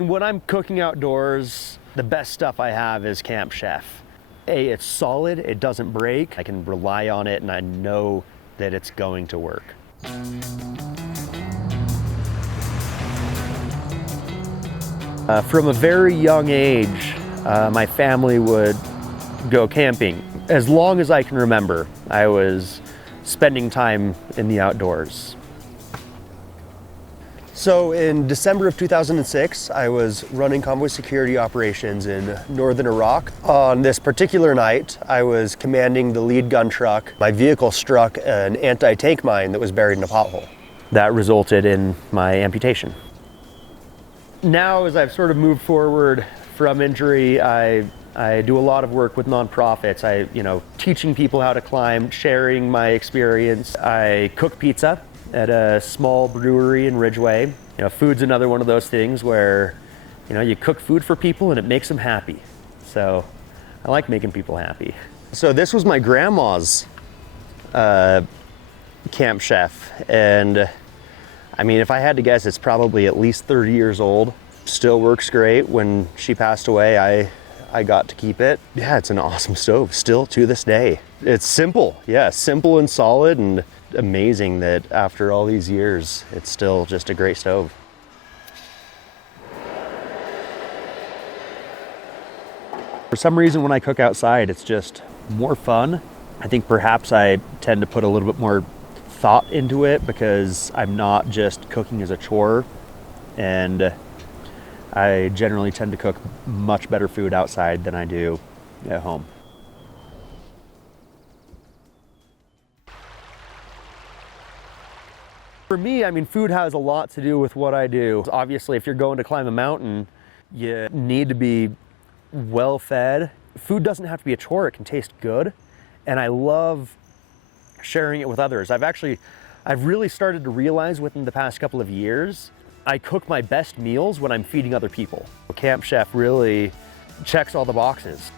When I'm cooking outdoors, the best stuff I have is Camp Chef. It's solid, it doesn't break, I can rely on it and I know that it's going to work. From a very young age, my family would go camping. As long as I can remember, I was spending time in the outdoors. So in December of 2006, I was running convoy security operations in northern Iraq. On this particular night, I was commanding the lead gun truck. My vehicle struck an anti-tank mine that was buried in a pothole. That resulted in my amputation. Now, as I've sort of moved forward from injury, I do a lot of work with nonprofits. Teaching people how to climb, sharing my experience. I cook pizza at a small brewery in Ridgeway. Food's another one of those things where, you cook food for people and it makes them happy. So I like making people happy. So this was my grandma's Camp Chef. And if I had to guess, it's probably at least 30 years old. Still works great. When she passed away, I got to keep it. Yeah, it's an awesome stove still to this day. It's simple, simple and solid, and amazing that after all these years, it's still just a great stove. For some reason, when I cook outside, it's just more fun. I think perhaps I tend to put a little bit more thought into it because I'm not just cooking as a chore, and I generally tend to cook much better food outside than I do at home. For me, food has a lot to do with what I do. Obviously, if you're going to climb a mountain, you need to be well fed. Food doesn't have to be a chore, it can taste good. And I love sharing it with others. I've really started to realize within the past couple of years, I cook my best meals when I'm feeding other people. Camp Chef really checks all the boxes.